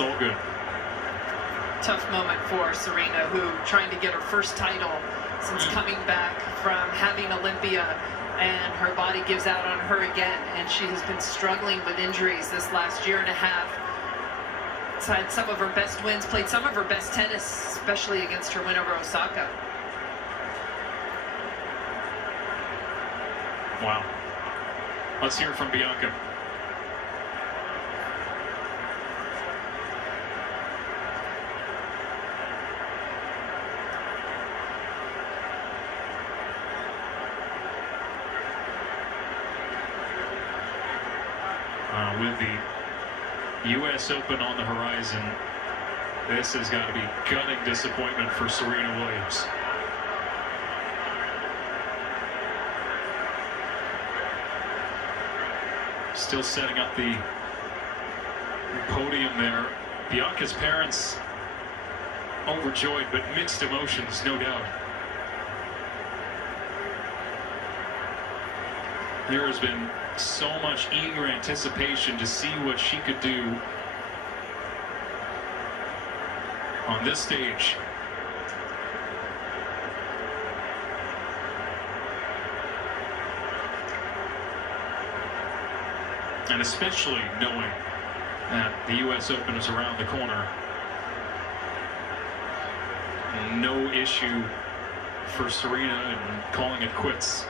It's all good. Tough moment for Serena, who trying to get her first title since coming back from having Olympia, and her body gives out on her again, and she has been struggling with injuries this last year and a half. It's had some of her best wins, played some of her best tennis, especially against her win over Osaka. Wow. Let's hear from Bianca. With the U.S. Open on the horizon, this has got to be gutting disappointment for Serena Williams. Still setting up the podium there. Bianca's parents overjoyed, but mixed emotions, no doubt. There has been so much eager anticipation to see what she could do on this stage. And especially knowing that the U.S. Open is around the corner. No issue for Serena and calling it quits.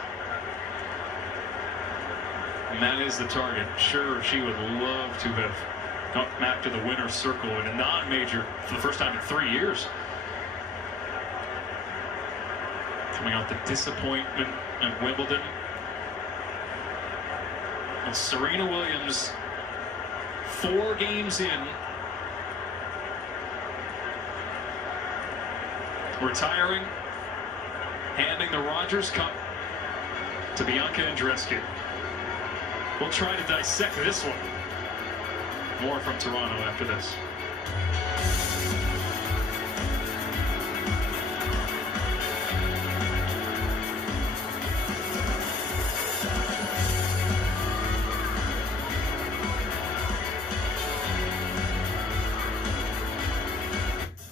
And that is the target. Sure, she would love to have got back to the winner's circle in a non-major for the first time in 3 years. Coming out the disappointment at Wimbledon. And Serena Williams, 4 games in, retiring, handing the Rogers Cup to Bianca Andreescu. We'll try to dissect this one. More from Toronto after this.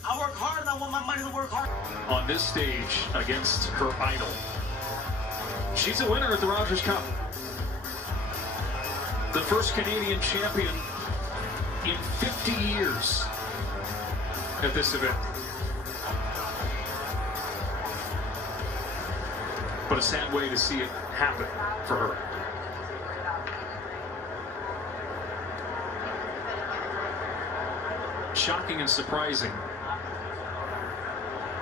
I work hard and I want my money to work hard. On this stage against her idol. She's a winner at the Rogers Cup. The first Canadian champion in 50 years at this event. But a sad way to see it happen for her. Shocking and surprising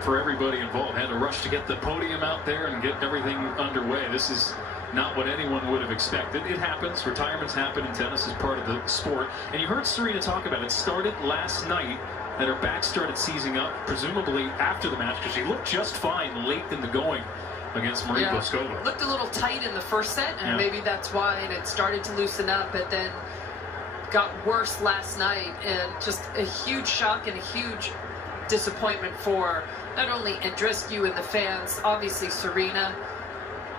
for everybody involved. Had to rush to get the podium out there and get everything underway. This is not what anyone would have expected. It happens. Retirements happen in tennis as part of the sport. And you heard Serena talk about it. It started last night, and her back started seizing up, presumably after the match, because she looked just fine late in the going against Marie Pliskova. Looked a little tight in the first set, and maybe that's why, and it started to loosen up, but then got worse last night, and just a huge shock and a huge disappointment for not only Andreescu and the fans, obviously Serena.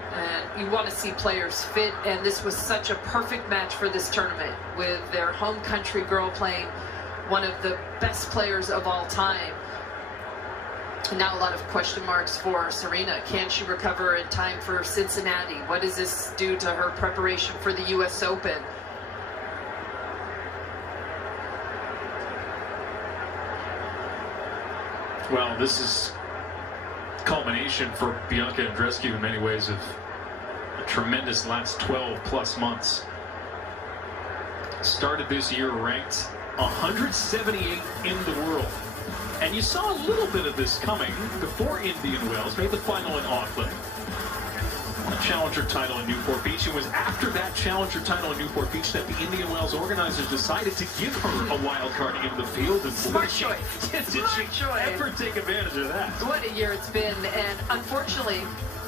And you want to see players fit, and this was such a perfect match for this tournament, with their home country girl playing one of the best players of all time. And now a lot of question marks for Serena. Can she recover in time for Cincinnati? What does this do to her preparation for the U.S. Open? Well, this is culmination for Bianca Andreescu in many ways of a tremendous last 12+ months. Started this year ranked 178 in the world. And you saw a little bit of this coming before Indian Wells, made the final in Auckland. Won a challenger title in Newport Beach. It was after that challenger title in Newport Beach that the Indian Wells organizers decided to give her a wild card in the field. And Smart choice. Did she ever take advantage of that? What a year it's been, and unfortunately,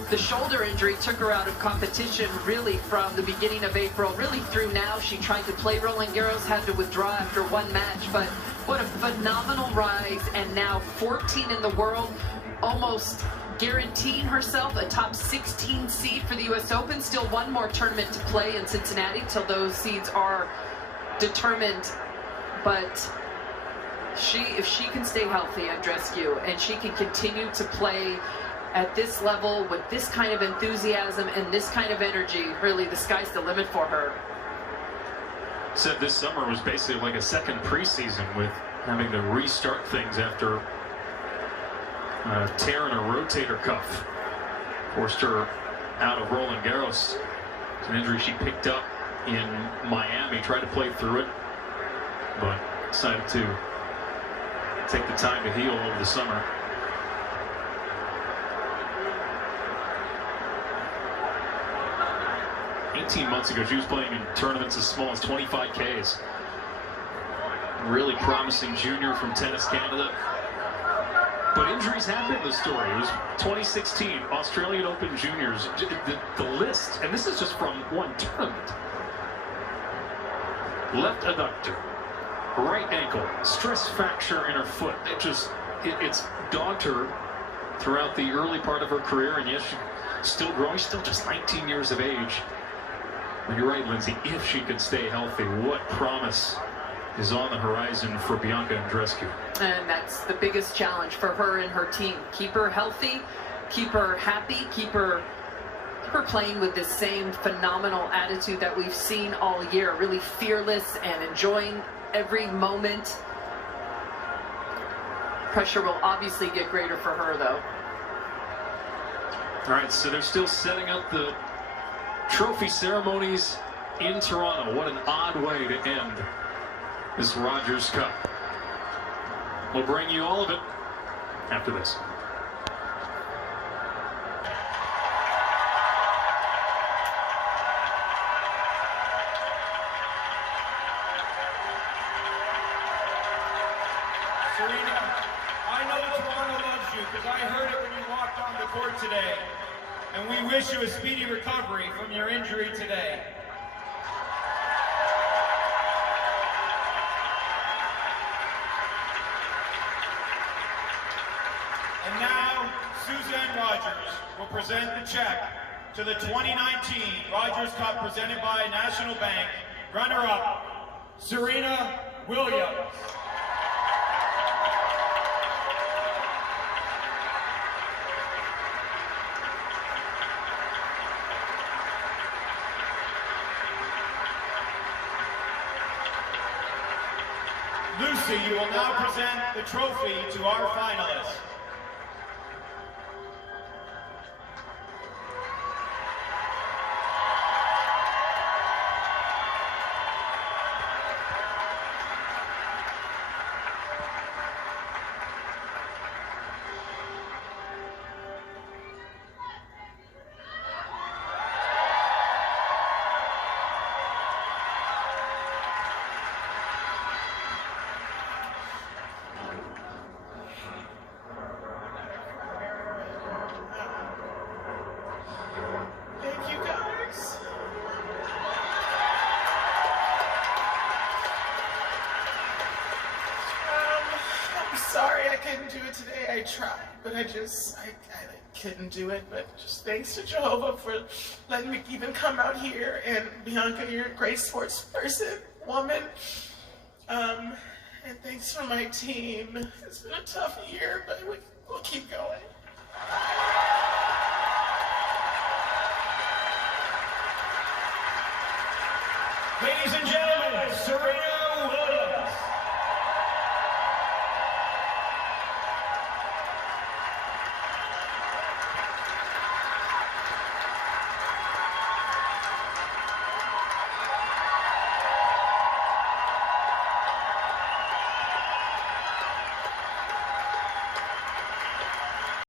the shoulder injury took her out of competition really from the beginning of April, really through now. She tried to play Roland Garros, had to withdraw after one match, but what a phenomenal rise, and now 14 in the world, almost guaranteeing herself a top 16 seed for the U.S. Open. Still one more tournament to play in Cincinnati till those seeds are determined, but if she can stay healthy, Andreescu, and she can continue to play at this level with this kind of enthusiasm and this kind of energy, really the sky's the limit for her. Said this summer was basically like a second preseason with having to restart things after a tear in her rotator cuff. Forced her out of Roland Garros. It's an injury she picked up in Miami, tried to play through it, but decided to take the time to heal over the summer. Months ago, she was playing in tournaments as small as 25 Ks. Really promising junior from Tennis Canada. But injuries have been the story. It was 2016 Australian Open Juniors. The list, and this is just from one tournament. Left adductor, right ankle, stress fracture in her foot. It's dogged her throughout the early part of her career, and yes, she's still growing, still just 19 years of age. But you're right, Lindsay, if she can stay healthy, what promise is on the horizon for Bianca Andreescu? And that's the biggest challenge for her and her team. Keep her healthy, keep her happy, keep her playing with this same phenomenal attitude that we've seen all year, really fearless and enjoying every moment. Pressure will obviously get greater for her, though. All right, so they're still setting up the trophy ceremonies in Toronto. What an odd way to end this Rogers Cup. We'll bring you all of it after this. Serena, I know Toronto loves you because I heard it when you walked on the court today. And we wish you a speedy recovery from your injury today. And now, Suzanne Rogers will present the check to the 2019 Rogers Cup presented by National Bank, runner-up, Serena Williams. Lucy, you will now present the trophy to our finalists. Sorry I couldn't do it today. I tried, but I couldn't do it. But just thanks to Jehovah for letting me even come out here. And Bianca, you're a great sports person, woman. And thanks for my team. It's been a tough year, but we'll keep going. Ladies and gentlemen, Serena Williams.